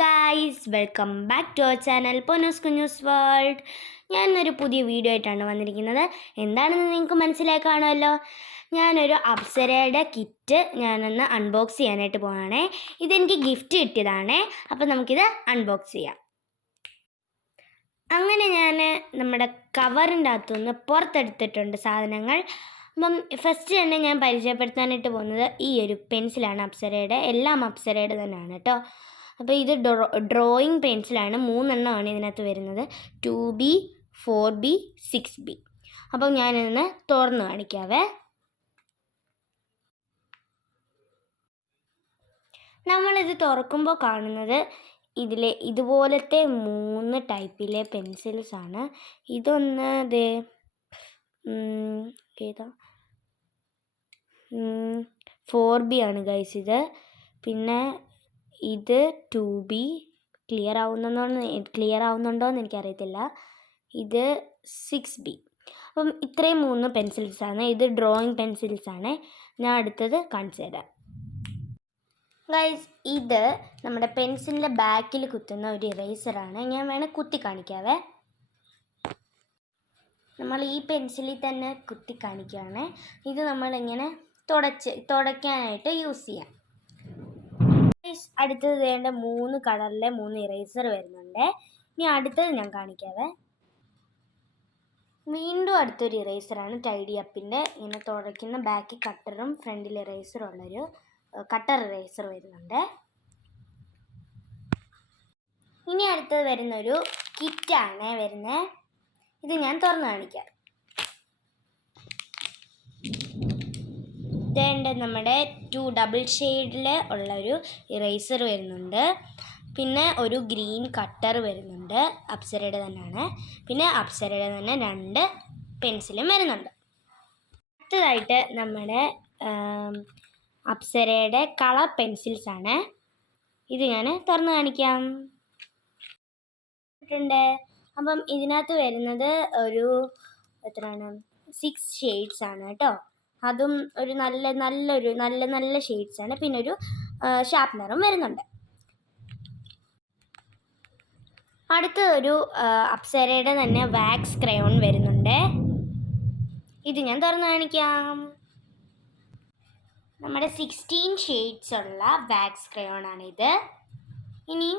Guys, welcome back to our channel Ponnoos Kunjoos world. ഞാനൊരു പുതിയ video ആയിട്ടാണ് വന്നിരിക്കുന്നത്. എന്താണെന്ന് നിങ്ങൾക്ക് മനസ്സിലായി കാണുമല്ലോ. ഞാനൊരു അപ്സരയുടെ കിറ്റ് ഞാനൊന്ന് അൺബോക്സ് ചെയ്യാനായിട്ട് പോവാണേ. ഇതെനിക്ക് ഗിഫ്റ്റ് കിട്ടിയതാണേ. അപ്പം നമുക്കിത് അൺബോക്സ് ചെയ്യാം. അങ്ങനെ ഞാൻ നമ്മുടെ കവറിൻ്റെ അകത്തുനിന്ന് പുറത്തെടുത്തിട്ടുണ്ട് സാധനങ്ങൾ. അപ്പം ഫസ്റ്റ് തന്നെ ഞാൻ പരിചയപ്പെടുത്താനായിട്ട് പോകുന്നത് ഈ ഒരു പെൻസിലാണ്. അപ്സരയുടെ, എല്ലാം അപ്സരയുടെ തന്നെയാണ് കേട്ടോ. അപ്പോൾ ഇത് ഡ്രോയിങ് പെൻസിലാണ്. 3 എണ്ണമാണ് ഇതിനകത്ത് വരുന്നത്, 2B, 4B, 6B. അപ്പം ഞാനിതൊന്ന് തുറന്ന് കാണിക്കാവേ. നമ്മളിത് തുറക്കുമ്പോൾ കാണുന്നത് ഇതുപോലത്തെ 3 ടൈപ്പിലെ പെൻസിൽസാണ്. ഇതൊന്ന് ഏതാ 4B ആണ് ഗൈസ് ഇത്. പിന്നെ ഇത് 2B. ക്ലിയർ ആവുന്നുണ്ടോ എന്ന് എനിക്കറിയത്തില്ല. ഇത് 6B. അപ്പം ഇത്രയും 3 പെൻസിൽസാണ്. ഇത് ഡ്രോയിങ് പെൻസിൽസാണ്. ഞാൻ അടുത്തത് കാണിച്ചു തരാം ഗൈസ്. ഇത് നമ്മുടെ പെൻസിലിൻ്റെ ബാക്കിൽ കുത്തുന്ന ഒരു ഇറേസറാണ്. ഞാൻ വേണേൽ കുത്തി കാണിക്കാവേ. നമ്മൾ ഈ പെൻസിലിൽ തന്നെ കുത്തി കാണിക്കുകയാണ്. ഇത് നമ്മളിങ്ങനെ തുടയ്ക്കാനായിട്ട് യൂസ് ചെയ്യാം. അടുത്തത് വേണ്ട 3 കളറിലെ 3 ഇറേസർ വരുന്നുണ്ട്. ഇനി അടുത്തത് ഞാൻ കാണിക്കാവേ. വീണ്ടും അടുത്തൊരു ഇറേസറാണ്, ടൈഡി അപ്പിൻ്റെ. ഇങ്ങനെ തുടയ്ക്കുന്ന ബാക്കി കട്ടറും ഫ്രണ്ടിൽ ഇറേസറും ഉള്ളൊരു കട്ടർ ഇറേസർ വരുന്നുണ്ട്. ഇനി അടുത്തത് വരുന്നൊരു കിറ്റാണ് വരുന്നത്. ഇത് ഞാൻ തുറന്ന് കാണിക്കാം. ഇതേണ്ട നമ്മുടെ 2 ഡബിൾ ഷെയ്ഡിൽ ഉള്ളൊരു ഇറേസർ വരുന്നുണ്ട്. പിന്നെ ഒരു ഗ്രീൻ കട്ടർ വരുന്നുണ്ട്, അപ്സരയുടെ തന്നെയാണ്. പിന്നെ അപ്സരയുടെ തന്നെ 2 പെൻസിലും വരുന്നുണ്ട്. അടുത്തതായിട്ട് നമ്മുടെ അപ്സരയുടെ കളർ പെൻസിൽസാണ്. ഇത് ഞാൻ തുറന്ന് കാണിക്കാം. അപ്പം ഇതിനകത്ത് വരുന്നത് ഒരു എത്രയാണ് 6 ഷെയ്ഡ്സ് ആണ് കേട്ടോ. അതും ഒരു നല്ല ഷെയ്ഡ്സാണ്. പിന്നെ ഒരു ഷാർപ്നറും വരുന്നുണ്ട്. അടുത്തൊരു അപ്സരയുടെ തന്നെ വാക്സ് ക്രയോൺ വരുന്നുണ്ട്. ഇത് ഞാൻ തുറന്ന് കാണിക്കാം. നമ്മുടെ 16 ഷെയ്ഡ്സ് ഉള്ള വാക്സ് ക്രയോൺ ആണിത്. ഇനി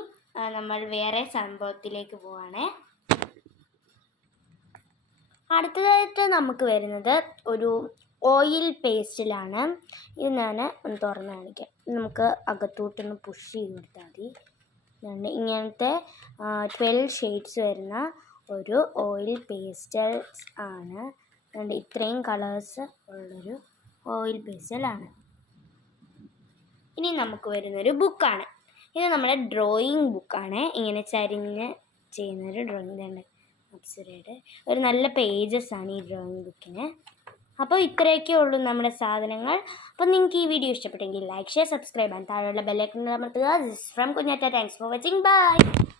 നമ്മൾ വേറെ സംഭവത്തിലേക്ക് പോവാണ്. അടുത്തതായിട്ട് നമുക്ക് വരുന്നത് ഒരു ഓയിൽ പേസ്റ്റിലാണ്. ഇത് ഞാൻ ഒന്ന് തുറന്ന് കാണിക്കാം. നമുക്ക് അകത്തോട്ടൊന്ന് പുഷ് ചെയ്ത് കൊടുത്താൽ മതി. ഇങ്ങനത്തെ 12 ഷെയ്ഡ്സ് വരുന്ന ഒരു ഓയിൽ പേസ്റ്റൽസ് ആണ്. ഇത്രയും കളേഴ്സ് ഉള്ളൊരു ഓയിൽ പേസ്റ്റലാണ്. ഇനി നമുക്ക് വരുന്നൊരു ബുക്കാണ്. ഇത് നമ്മുടെ ഡ്രോയിങ് ബുക്കാണ്. ഇങ്ങനെ ചരിഞ്ഞ് ചെയ്യുന്നൊരു ഡ്രോയിങ് ഇതുണ്ട് അപ്സരയുടെ. ഒരു നല്ല പേജസ് ആണ് ഈ ഡ്രോയിങ് ബുക്കിന്. അപ്പോൾ ഇത്രയൊക്കെ ഉള്ളൂ നമ്മുടെ സാധനങ്ങൾ. അപ്പോൾ നിങ്ങൾക്ക് ഈ വീഡിയോ ഇഷ്ടപ്പെട്ടെങ്കിൽ ലൈക്ക്, ഷെയർ, സബ്സ്ക്രൈബ് ആൻഡ് താഴെയുള്ള ബെല്ലൈക്കൺ അമർത്തുക. This from Kunjatta. Thanks for watching. By.